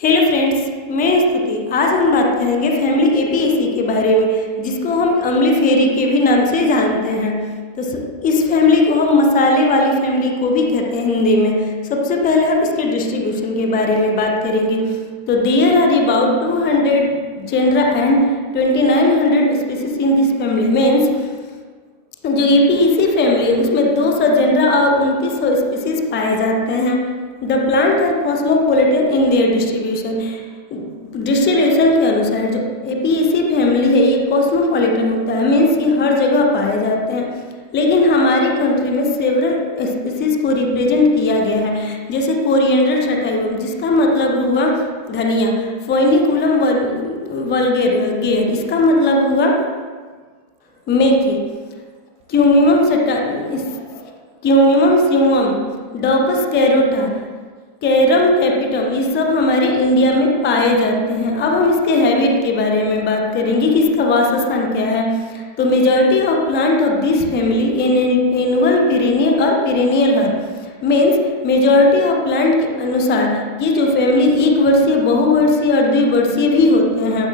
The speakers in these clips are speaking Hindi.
हेलो फ्रेंड्स, मैं स्तुति। आज हम बात करेंगे फैमिली एपीएसी के बारे में, जिसको हम अम्ली फेरी के भी नाम से जानते हैं। तो इस फैमिली को हम मसाले वाली फैमिली को भी कहते हैं हिंदी में। सबसे पहले हम इसके डिस्ट्रीब्यूशन के बारे में बात करेंगे। तो there are about 200 genera and 2900 species in this family. Means जो एपीएसी फैमिली है उसमें 200 जेनरा और 2900 स्पीसीज पाए जाते हैं। The plant are cosmopolitan in their distribution के अनुसार जो एपीएसी फैमिली है ये कॉस्मोपोलिटन होता है। मीन्स ये हर जगह पाए जाते हैं, लेकिन हमारी कंट्री में सेवरल स्पीसीज को रिप्रेजेंट किया गया है। जैसे कोरिएंडर सटाइवम, जिसका मतलब हुआ धनिया। फोइनिकुलम वल्गेर, इसका मतलब हुआ मेथी। क्यूमिमम सिमुम, डॉकस कैरोटा, कैरम कैपिटम, ये सब हमारे इंडिया में पाए जाते हैं। अब हम इसके हैबिट के बारे में बात करेंगे कि इसका वासस्थान क्या है। तो majority of plant of this family annual, perennial और पेरिनियल है। मीन्स मेजॉरिटी ऑफ प्लांट के अनुसार ये जो फैमिली एक वर्षीय, बहुवर्षीय और द्विवर्षीय भी होते हैं।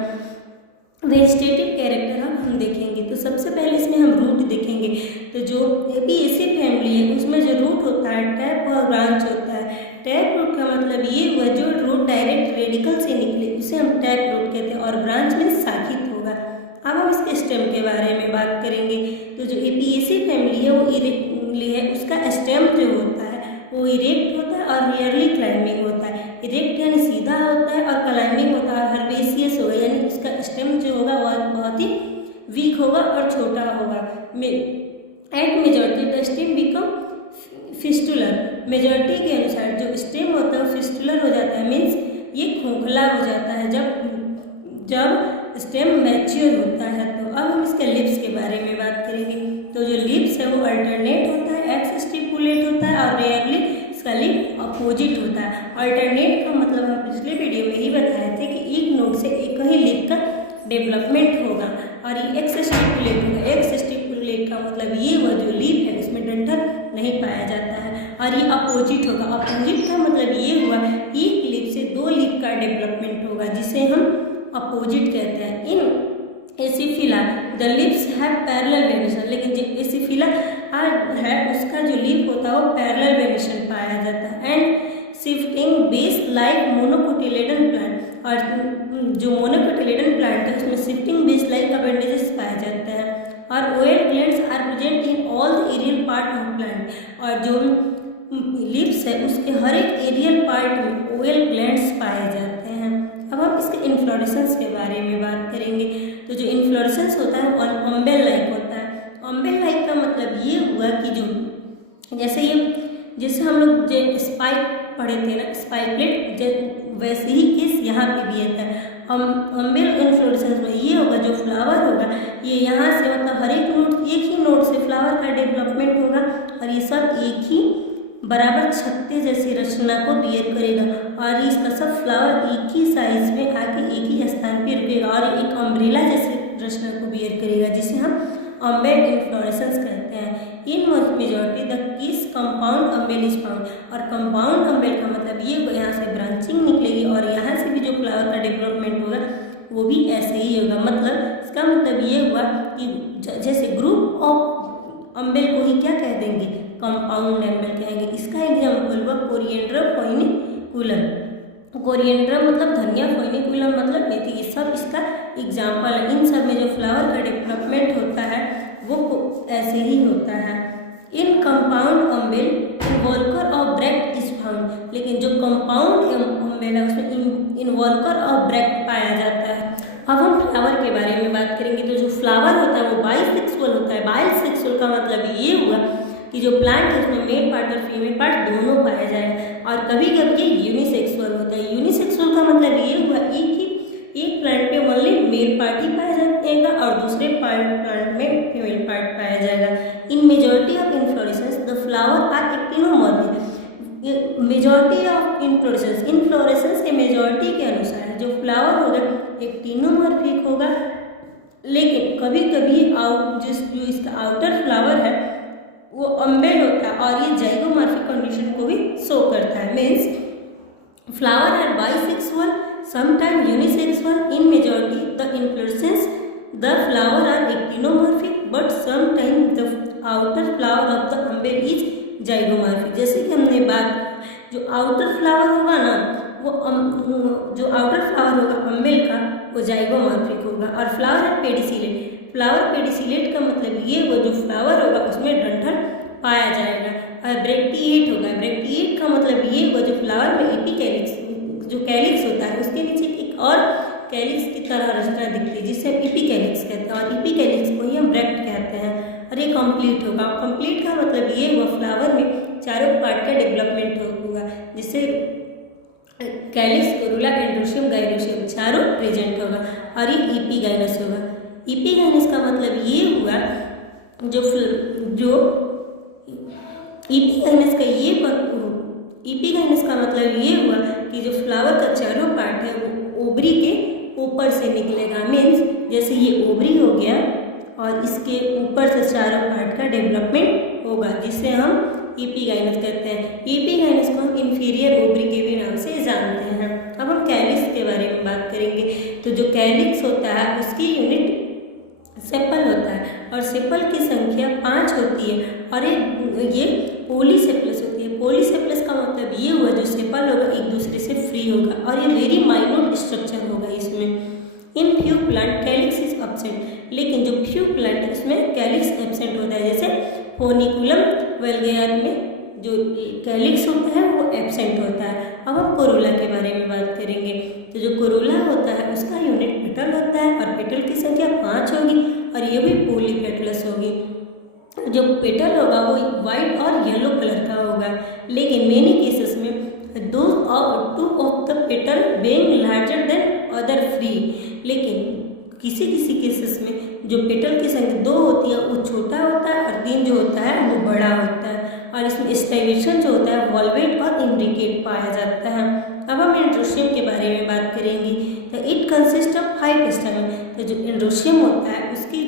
वेजिटेटिव कैरेक्टर अब हम देखेंगे। तो सबसे पहले इसमें हम रूट देखेंगे। तो जो एपीएसी फैमिली है उसमें जो रूट होता है टैप और ब्रांच होता है। टैप रूट का मतलब ये हुआ जो रूट डायरेक्ट रेडिकल से निकले उसे हम टैप रूट कहते हैं, और ब्रांच में शाखित होगा। अब हम इसके स्टेम के बारे में बात करेंगे। तो जो एपीएसी फैमिली है वो उसका स्टेम जो होता है वो इरेक्ट होता है और रियरली क्लाइंबिंग होता है। इरेक्ट यानी सीधा होता है और क्लाइंबिंग होता है, हर्बेसियस होगा, यानी उसका स्टेम जो होगा वह बहुत ही वीक होगा और छोटा होगा। At majority the stem become fistular. Majority के अनुसार जो स्टेम होता है फिस्टुलर हो जाता है। मीन्स ये खोखला हो जाता है जब स्टेम मैच्योर होता है। तो अब हम इसके लिप्स के बारे में बात करेंगे। तो जो लिप्स है वो अल्टरनेट होता है, एक्स स्टिपुलेट होता है, और रेयरली इसका लिप अपोजिट होता है। अल्टरनेट का मतलब हम पिछले वीडियो में ही बताए थे कि एक नोड से एक ही लिप का डेवलपमेंट होगा, और ये एक्स स्टिपुलेट होगा। एक्स स्टिपुलेट का मतलब ये हुआ जो लिप है उसमें डंठल नहीं पाया जाता है, और ये अपोजिट होगा। अपोजिट का मतलब ये हुआ एक लिप से दो लिप का डेवलपमेंट होगा, जिसे हम अपोजिट कहते हैं। In asifila the lips have parallel variation, लेकिन जो एसिफिला है उसका जो लिप होता है वो पैरेलल वेरिएशन पाया जाता है। And shifting base like monocotyledon plant, और जो मोनोकोटिलेडन प्लांट है उसमें शिफ्टिंग बेस लाइक अपेंडेजेस पाए जाते हैं। और oil glands are present in all the aerial part of plant, और जो लिप्स है उसके हर एक एरियल पार्ट में ओयल ग्लैंड्स पाए जाते हैं। अब हम इसके इन्फ्लोरेसेंस के बारे में बात करेंगे। तो जो इन्फ्लोरेसेंस होता है वो अम्बेल लाइक होता है। अम्बेल लाइक का मतलब ये हुआ कि जो जैसे हम लोग जो स्पाइक पढ़े थे ना, स्पाइकलेट, वैसे ही केस यहाँ पे भी आता है। अम्बेल इन्फ्लोरेसेंस में ये होगा जो फ्लावर होगा ये यहाँ से मतलब हर एक नोड, एक ही नोड से फ्लावर का डेवलपमेंट होगा, और ये सब एक ही बराबर छत्ते जैसी रचना को बियर करेगा, और इसका सब फ्लावर एक ही साइज में आके एक ही स्थान पर रुकेगा और एक अम्ब्रेला जैसी रचना को बियर करेगा, जिसे हम अम्बेल इन्फ्लोरेसेंस कहते हैं। इन मेजॉरिटी द किस कंपाउंड अम्बेल इज फाउंड, और कंपाउंड अम्बेल का मतलब ये यहाँ से ब्रांचिंग निकलेगी और यहाँ से भी जो फ्लावर का डेवलपमेंट होगा वो भी ऐसे ही होगा। मतलब इसका मतलब ये हुआ कि जैसे ग्रुप ऑफ अम्बेल को ही क्या कह देंगे, कंपाउंड अम्बेल कहेंगे। इसका एग्जाम्पल हुआ कोरिएंड्रम फोइनिकुलम। कोरिएंड्रम मतलब धनिया, फोइनिकुलम मतलब मेथी, ये सब इसका एग्जाम्पल है। इन सब में जो फ्लावर का डेवलपमेंट होता है वो ऐसे ही होता है। In compound umbel involucre of bract is found, लेकिन जो कंपाउंड अम्बेल है उसमें इन्वॉल्कर ऑफ ब्रैक्ट पाया जाता है। अब हम फ्लावर के बारे में बात करेंगे। तो जो फ्लावर होता है वो बाइसेक्सुअल होता है। बाइसेक्सुअल का मतलब ये हुआ कि जो प्लांट है उसमें मेल पार्ट और फीमेल पार्ट दोनों पाए जाए, और कभी कभी ये यूनिसेक्सुअल होता है। यूनिसेक्सुअल का मतलब ये हुआ एक प्लांट में ओनली मेल पार्ट ही पाया जाएगा और दूसरे प्लांट में फीमेल पार्ट पाया जाएगा। In majority of inflorescence the flower are actinomorphic. Majority of inflorescence के मेजॉरिटी के अनुसार जो फ्लावर होगा एक्टिनोमॉर्फिक होगा, लेकिन कभी कभी जो इसका आउटर फ्लावर है वो अम्बेल होता है और ये जाइगोमॉर्फिक कंडीशन को भी शो करता है। Means Flower are bisexual, sometimes unisexual. In majority, the inflorescence, the flower are actinomorphic, but sometimes the outer flower of the umbel is zygomorphic. जैसे कि हमने बात, जो आउटर फ्लावर होगा ना वो जो आउटर फ्लावर होगा अम्बेल का वो जाइगोमॉर्फिक होगा। और फ्लावर है पेडिसिलेट। फ्लावर पेडिसिलेट का मतलब ये वो जो फ्लावर होगा उसमें डंठल पाया जाएगा। और ब्रैक्टिएट होगा। ब्रैक्टिएट का मतलब ये वो जो फ्लावर में एपिकैलिक्स, जो कैलिक्स होता है उसके नीचे एक और कैलिक्स की तरह रचना दिखती है जिससे एपिकैलिक्स कहते हैं, और एपिकैलिक्स को ही हम ब्रैक्ट कहते हैं। और ये कंप्लीट होगा। कंप्लीट का मतलब ये वो फ्लावर में चारों पार्ट का डेवलपमेंट होगा जिससे कैलिक्स, कोरोला, एंड्रोशियम, गाइनोशियम चारों प्रेजेंट होगा। और ये एपिगाइनस होगा। एपिगाइनस का मतलब ये हुआ जो एपिगाइनस का मतलब ये हुआ कि जो फ्लावर का चारों पार्ट है वो ओवरी के ऊपर से निकलेगा। मीन्स जैसे ये ओवरी हो गया और इसके ऊपर से चारों पार्ट का डेवलपमेंट होगा जिससे हम एपिगाइनस कहते हैं। एपिगाइनस को हम इंफीरियर ओवरी के भी नाम से जानते हैं। अब हम कैलिक्स के बारे में बात करेंगे। तो जो कैलिक्स होता है उसकी यूनिट सेपल होता है और सेपल की संख्या 5 होती है और ये पॉलीसेप्लस होती है। पॉलीसेप्लस का मतलब ये हुआ जो सेपल होगा एक दूसरे से फ्री होगा और ये वेरी माइन्यूट स्ट्रक्चर होगा इसमें। In few plant calyx is absent, लेकिन जो फ्यू प्लांट है उसमें कैलिक्स एब्सेंट होता है। जैसे फोनिकुलम वेलगेयर में जो कैलिक्स होता है वो एब्सेंट होता है। अब हम कोरोला के बारे में बात करेंगे। तो जो कोरोला होता है उसका यूनिट पेटल होता है और पेटल की संख्या 5 होगी और ये भी पॉलीपेटलस होगी। जो पेटल होगा वो वाइट और येलो कलर का होगा, लेकिन मेनी केसेस में two of the petal being larger than other free. लेकिन किसी किसी केसेस में जो पेटल की संख्या 2 होती है वो छोटा होता है और 3 जो होता है वो बड़ा होता है और इसमें स्टाइवेशन जो होता है वॉल्वेट और इम्ब्रिकेट पाया जाता है। अब हम एंड्रोशियम के बारे में बात करेंगे। तो इट कंसिस्ट ऑफ 5 स्टेमन। तो जो एंड्रोशियम होता है उसकी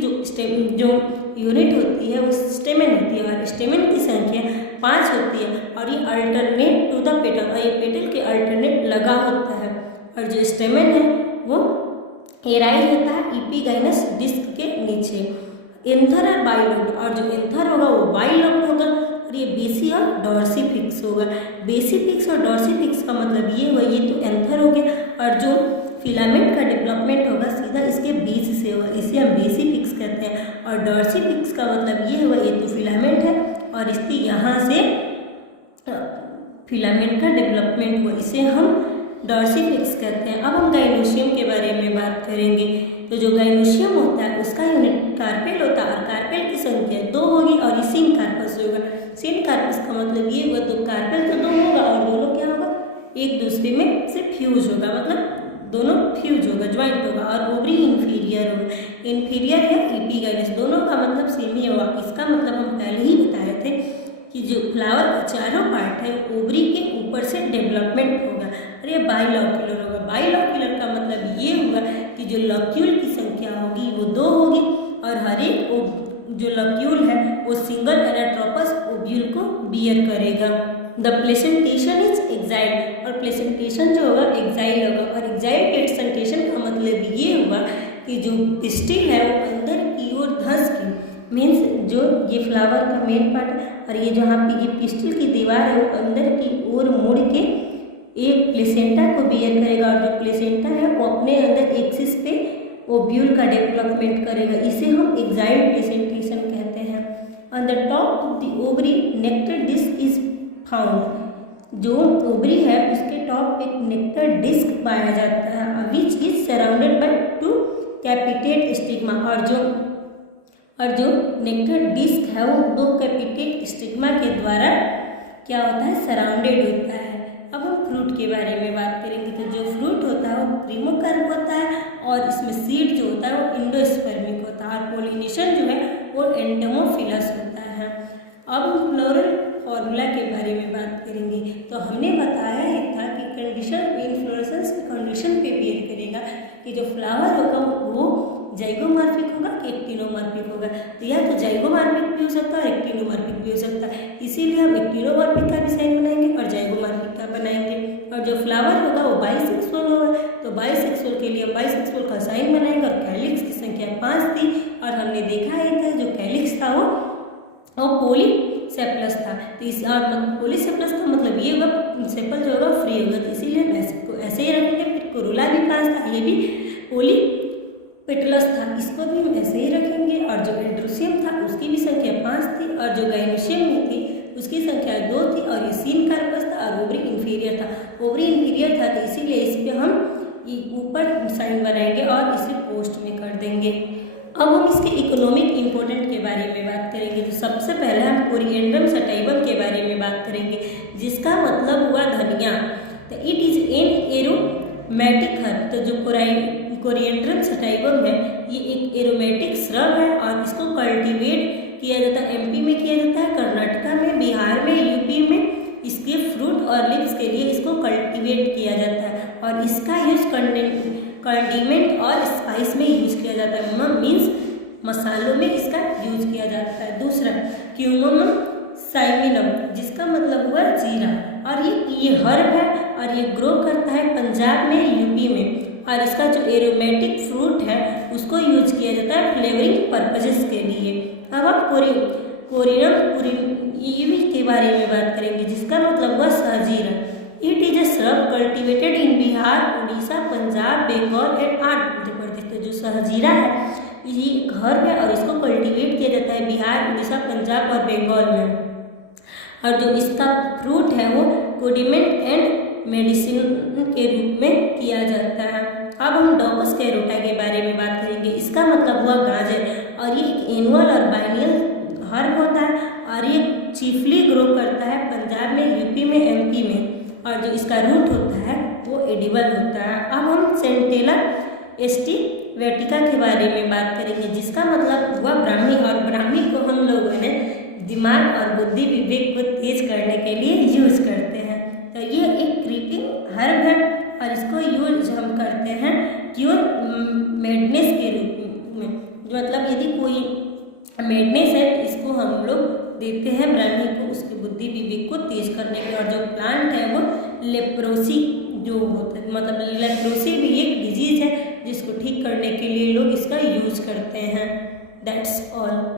जो यूनिट होती है वो स्टेमन होती है और स्टेमन की संख्या 5 होती है और ये अल्टरनेट टू द पेटल, और ये पेटल के अल्टरनेट लगा होता है। और जो स्टेमन है वो एराइज होता है एपिगाइनस डिस्क के नीचे। एंथर और बाइलोब, और जो एंथर होगा वो बाइलोब होगा और ये बेसी और डॉर्सीफिक्स होगा। बेसीफिक्स और डॉर्सीफिक्स का मतलब ये हुआ, ये तो एंथर हो गया और जो फिलामेंट का डेवलपमेंट होगा सीधा इसके बीच से होगा, इसे हम बेसीफिक्स कहते हैं। और डॉर्सीफिक्स का मतलब ये हुआ, ये तो फिलामेंट है और इसके यहाँ से फिलामेंट का डेवलपमेंट हुआ, इसे हम डॉर्सीफिक्स कहते हैं। अब हम गाइनोशियम के बारे में बात करेंगे। तो जो गाइनोशियम होता है उसका यूनिट कार्पेल होता है और कार्पेल की संख्या 2 होगी और ये सिन कार्पस होगा। सिन कार्पस का मतलब ये हुआ, तो कार्पेल तो 2 होगा और दोनों क्या होगा एक दूसरे में से फ्यूज होगा, मतलब दोनों फ्यूज होगा, ज्वाइंट होगा। और ओवरी इंफीरियर होगा। इंफीरियर है एपिगाइनस, दोनों का मतलब सेम ही होगा। इसका मतलब हम पहले ही बताए थे कि जो फ्लावर का चारों पार्ट है ओवरी के ऊपर से डेवलपमेंट होगा और ये बाइलॉक्यूलर होगा। बाइलॉक्यूलर का मतलब ये होगा कि जो लॉक्यूल की संख्या होगी वो 2 होगी और हर एक जो लॉक्यूल है वो सिंगल एनाट्रोपस ओव्यूल को बियर करेगा। द प्लेसेंटेशन इज एक्साइल, और प्लेसेंटेशन जो होगा एक्साइल होगा। और एक्साइल प्लेसेंटेशन का मतलब ये हुआ कि जो पिस्टिल है वो अंदर की ओर धंस के, मीन्स जो ये फ्लावर का मेन पार्ट और ये जहाँ पे ये पिस्टिल की दीवार है वो अंदर की ओर मुड़ के एक प्लेसेंटा को बियर करेगा और जो प्लेसेंटा है वो अपने अंदर एक्सिस पे ओव्यूल का डेवलपमेंट करेगा, इसे हम एक्साइल प्लेसेंटेशन कहते हैं। On the top of the ovary nectar disc is found. जो ओवरी है उसके टॉप पे नेक्टर डिस्क पाया जाता है which is surrounded by 2 capitate stigma. और जो नेक्टर डिस्क है वो 2 कैपिटेट स्टिग्मा के द्वारा क्या होता है सराउंडेड होता है। अब हम फ्रूट के बारे में बात करेंगे। तो जो फ्रूट होता है वो प्रीमोकार्प होता है और इसमें सीड जो होता है वो इंडोस्पर्मिक होता है और पोलिनेशन जो है वो एंटोमोफिलस होता है। अब हम फ्लोरल फॉर्मूला के बारे में बात करेंगे। तो हमने बताया ही था कि कंडीशन इन्फ्लोरेसेंस की कंडीशन पे बेयर करेगा कि जो फ्लावर होगा वो जाइगोमॉर्फिक होगा कि एक्टिनोमॉर्फिक होगा। तो या तो जाइगोमॉर्फिक भी हो सकता है और एक्टिनोमॉर्फिक भी हो सकता है, इसीलिए हम एक्टिनोमॉर्फिक का भी साइन बनाएंगे और जाइगोमॉर्फिक का बनाएंगे। और जो फ्लावर होगा वो बाइसेक्सुअल होगा, तो बाइसेक्सुअल के लिए हम बाइसेक्सुअल का साइन बनाएंगे। और कैलिक्स की संख्या 5 थी और हमने देखा है कि जो कैलिक्स था वो पॉलीसेप्लस था। तो इस और पॉलीसेप्लस का मतलब ये होगा सेपल जो होगा फ्री होगा, तो इसीलिए हम ऐसे ही रखेंगे। फिर कोरोला भी 5 था, ये भी पॉलीपेटलस था, इसको भी हम ऐसे ही रखेंगे। और जो एंड्रोसियम था उसकी भी संख्या 5 थी, और जो गाइनोसियम थी उसकी संख्या 2 थी, और ये सीन कार्पस था और ओवरी इंफीरियर था। ओवरी इंफीरियर था तो इसीलिए इस पर हम ऊपर साइन बनाएंगे और इसे पोस्ट में कर देंगे। अब हम इसके इकोनॉमिक इम्पोर्टेंट के बारे में बात करेंगे। तो सबसे पहले हम कोरिएंड्रम सटाइवम के बारे में बात करेंगे, जिसका मतलब हुआ धनिया। तो it is an aromatic herb. तो जो कोरिएंड्रम सटाइवम है ये एक एरोमेटिक श्रब है और इसको कल्टीवेट किया जाता है। एमपी में किया जाता है, कर्नाटका में, बिहार में, यूपी में इसके फ्रूट और लिप्स के लिए इसको कल्टीवेट किया जाता है। और इसका यूज कंडीमेंट और स्पाइस में यूज किया जाता है, मीन्स मसालों में इसका यूज किया जाता है। दूसरा क्यूमोमम साइमिनम, जिसका मतलब हुआ जीरा, और ये हर्ब है और ये ग्रो करता है पंजाब में, यूपी में। और इसका जो एरोमेटिक फ्रूट है उसको यूज किया जाता है फ्लेवरिंग पर्पजेस के लिए। अब हम कोरियम के बारे में बात करेंगे, जिसका मतलब हुआ सहजीरा। It is a shrub cultivated in Bihar, Orissa, Punjab, Bengal and Andhra Pradesh. तो जो सहजीरा है ये एक हर्ब है और इसको कल्टीवेट किया जाता है बिहार, उड़ीसा, पंजाब और बंगाल में। और जो इसका फ्रूट है वो कोडिमेंट एंड मेडिसिन के रूप में किया जाता है। अब हम डॉकस कैरोटा के बारे में बात करेंगे। इसका मतलब हुआ गाजर, और ये एक एनुअल और बाइनियल हर्ब होता है और ये चीफली ग्रो करता है पंजाब में, यूपी में, एमपी में। और जो इसका रूट होता है वो एडिबल होता है। अब हम सेंटेला एस्टिवेटिका के बारे में बात करेंगे, जिसका मतलब हुआ ब्राह्मी। और ब्राह्मी को हम लोगों ने दिमाग और बुद्धि विवेक को तेज करने के लिए यूज करते हैं। तो ये एक क्रीपिंग हर्ब है और इसको यूज हम करते हैं क्योर मेडनेस के रूप में। जो मतलब यदि कोई मेडनेस है तो इसको हम लोग देते हैं ब्राह्मी को, उसकी बुद्धि विवेक को तेज करने के। और जो प्लांट है वो लेप्रोसी जो होता है, मतलब लेप्रोसी भी एक डिजीज है जिसको ठीक करने के लिए लोग इसका यूज करते हैं। That's all.